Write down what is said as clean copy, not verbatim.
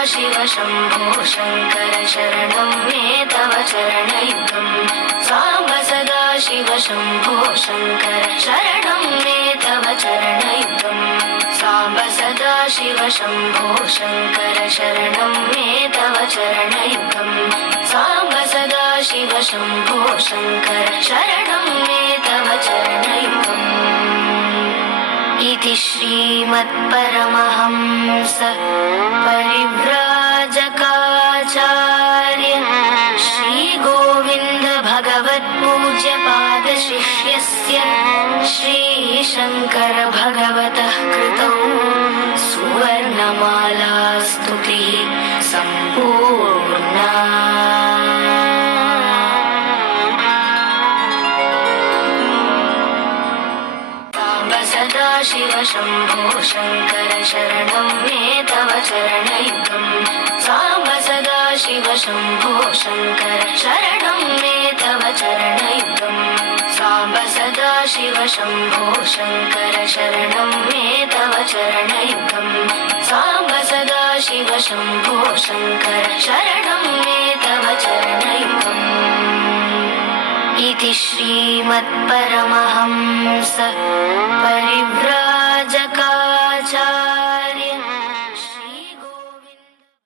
सदाशिव शम्भो शङ्कर शरणं मे तव चरणयुगं साम्ब सदाशिव शम्भो शङ्कर शरणं मे तव चरणयुगं साम्ब सदाशिव शम्भो शङ्कर शरणं मे तव चरणयुगं साम्ब सदाशिव शम्भो शङ्कर शरणं मे तव चरणयुगम् इति श्रीमत्परमहंस परिव्राजकाचार्य श्रीगोविन्द भगवत्पूज्यपादशिष्यस्य श्रीशङ्कर भगवतः कृतौ सुवर्णमाला स्तुतिः सम्पूर्णा। सदाशिव शम्भो शङ्कर शरणं मे तव चरणयुगं साम्ब सदाशिव शम्भो शङ्कर शरणं मे तव चरणयुगं साम्ब सदाशिव शम्भो शङ्कर शरणं मे तव चरणयुगं साम्ब सदाशिव शम्भो शङ्कर शरणं मे तव चरणयुगम् इति श्रीमत्परमहंस परिव्राजकाचार्य